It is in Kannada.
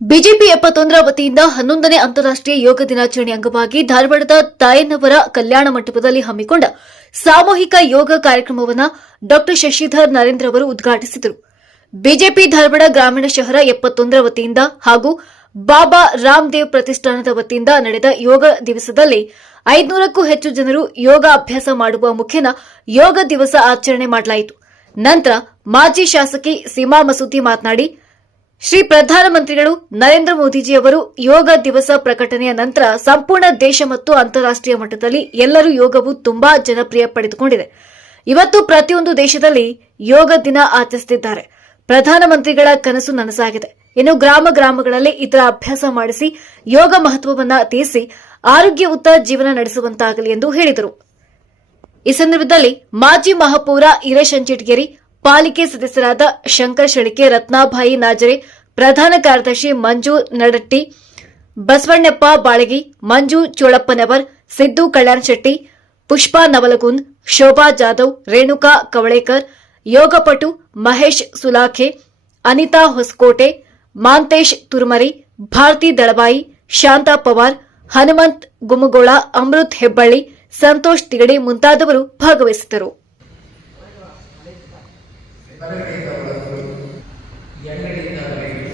ಬಿಜೆಪಿ ಎಪ್ಪತ್ತೊಂದರ ವತಿಯಿಂದ ಹನ್ನೊಂದನೇ ಅಂತಾರಾಷ್ಟೀಯ ಯೋಗ ದಿನಾಚರಣೆ ಅಂಗವಾಗಿ ಧಾರವಾಡದ ತಾಯನ್ನವರ ಕಲ್ಯಾಣ ಮಂಟಪದಲ್ಲಿ ಹಮ್ಮಿಕೊಂಡ ಸಾಮೂಹಿಕ ಯೋಗ ಕಾರ್ಯಕ್ರಮವನ್ನು ಡಾ ಶಶಿಧರ್ ನರೇಂದ್ರ ಅವರು ಉದ್ಘಾಟಿಸಿದರು. ಬಿಜೆಪಿ ಧಾರವಾಡ ಗ್ರಾಮೀಣ ಶಹರ ಎಪ್ಪತ್ತೊಂದರ ವತಿಯಿಂದ ಹಾಗೂ ಬಾಬಾ ರಾಮದೇವ್ ಪ್ರತಿಷ್ಠಾನದ ವತಿಯಿಂದ ನಡೆದ ಯೋಗ ದಿವಸದಲ್ಲಿ ಐದುನೂರಕ್ಕೂ ಹೆಚ್ಚು ಜನರು ಯೋಗ ಅಭ್ಯಾಸ ಮಾಡುವ ಮುಖೇನ ಯೋಗ ದಿವಸ ಆಚರಣೆ ಮಾಡಲಾಯಿತು. ನಂತರ ಮಾಜಿ ಶಾಸಕಿ ಸೀಮಾ ಮಸೂತಿ ಮಾತನಾಡಿ ಶ್ರೀ ಪ್ರಧಾನಮಂತ್ರಿಗಳು ನರೇಂದ್ರ ಮೋದಿಜಿ ಅವರು ಯೋಗ ದಿವಸ ಪ್ರಕಟಣೆಯ ನಂತರ ಸಂಪೂರ್ಣ ದೇಶ ಮತ್ತು ಅಂತಾರಾಷ್ಟೀಯ ಮಟ್ಟದಲ್ಲಿ ಎಲ್ಲರೂ ಯೋಗವು ತುಂಬಾ ಜನಪ್ರಿಯ ಪಡೆದುಕೊಂಡಿದೆ. ಇವತ್ತು ಪ್ರತಿಯೊಂದು ದೇಶದಲ್ಲಿ ಯೋಗ ದಿನ ಆಚರಿಸುತ್ತಿದ್ದಾರೆ. ಪ್ರಧಾನಮಂತ್ರಿಗಳ ಕನಸು ನನಸಾಗಿದೆ. ಇನ್ನು ಗ್ರಾಮ ಗ್ರಾಮಗಳಲ್ಲಿ ಇದರ ಅಭ್ಯಾಸ ಮಾಡಿಸಿ, ಯೋಗ ಮಹತ್ವವನ್ನ ತಿಳಿಸಿ, ಆರೋಗ್ಯಯುತ ಜೀವನ ನಡೆಸುವಂತಾಗಲಿ ಎಂದು ಹೇಳಿದರು. ಈ ಸಂದರ್ಭದಲ್ಲಿ ಮಾಜಿ ಮಹಾಪೌರ ಈರೇಶ್ ಅಂಚಿಟ್ಗೇರಿ ಪಾಲಿಕೆ ಸದಸ್ಯರಾದ ಶಂಕರ್ ಶೆಳಿಕೆ ರತ್ನಾಭಾಯಿ ನಾಜರೆ, ಪ್ರಧಾನ ಕಾರ್ಯದರ್ಶಿ ಮಂಜು ನಡಟ್ಟಿ, ಬಸವಣ್ಣಪ್ಪ ಬಾಳಗಿ, ಮಂಜು ಚೋಳಪ್ಪನವರ್, ಸಿದ್ದು ಕಲ್ಯಾಣ್ ಶೆಟ್ಟಿ ಪುಷ್ಪಾ ನವಲಗುಂದ್, ಶೋಭಾ ಜಾಧವ್, ರೇಣುಕಾ ಕವಳೇಕರ್, ಯೋಗಪಟು ಮಹೇಶ್ ಸುಲಾಖೆ, ಅನಿತಾ ಹೊಸಕೋಟೆ, ಮಾಂತೇಶ್ ತುರ್ಮರಿ, ಭಾರತಿ ದಳವಾಯಿ, ಶಾಂತಾ ಪವಾರ್, ಹನುಮಂತ್ ಗುಮಗೋಳ ಅಮೃತ್ ಹೆಬ್ಬಳ್ಳಿ, ಸಂತೋಷ್ ತಿಗಡಿ ಮುಂತಾದವರು ಭಾಗವಹಿಸಿದ್ದರು. மரணித்தவர்கள் எண்ணடைந்தவர்கள்